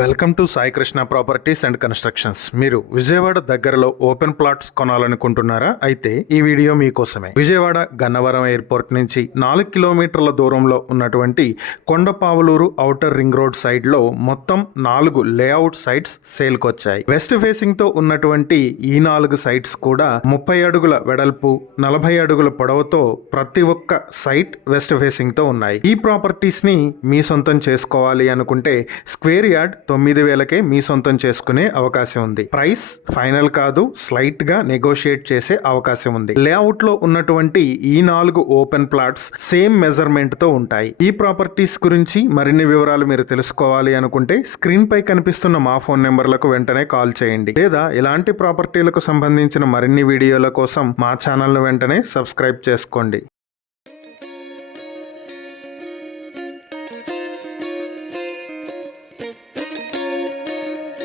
Welcome to Sai Krishna properties and constructions. మీరు విజయవాడ దగ్గరలో open plots కొనాలనుకుంటున్నారా? అయితే ఈ వీడియో మీకోసమే. విజయవాడ గన్నవరం ఎయిర్పోర్ట్ నుంచి 4 కిలోమీటర్ల దూరంలో ఉన్నటువంటి Kondapavuluru outer ring road side లో మొత్తం 4 layout sites sale కొచ్చాయి. West facing తో ఉన్నటువంటి ఈ 4 సైట్స్ కూడా 30 అడుగుల వెడల్పు, 40 అడుగుల పొడవుతో ప్రతి ఒక్క సైట్ వెస్ట్ ఫేసింగ్ తో ఉన్నాయి. ఈ ప్రాపర్టీస్ ని మీ సొంతం చేసుకోవాలి అనుకుంటే స్క్వేర్ యార్డ్ 9,000కే మీ సొంతం చేసుకునే అవకాశం ఉంది. ప్రైస్ ఫైనల్ కాదు, స్లైట్ గా నెగోషియేట్ చేసే అవకాశం ఉంది. లేఅవుట్ లో ఉన్నటువంటి ఈ 4 ఓపెన్ ప్లాట్స్ సేమ్ మెజర్మెంట్ తో ఉంటాయి. ఈ ప్రాపర్టీస్ గురించి మరిన్ని వివరాలు మీరు తెలుసుకోవాలి అనుకుంటే స్క్రీన్ పై కనిపిస్తున్న మా ఫోన్ నెంబర్లకు వెంటనే కాల్ చేయండి, లేదా ఇలాంటి ప్రాపర్టీలకు సంబంధించిన మరిన్ని వీడియోల కోసం మా ఛానల్ ను వెంటనే సబ్స్క్రైబ్ చేసుకోండి.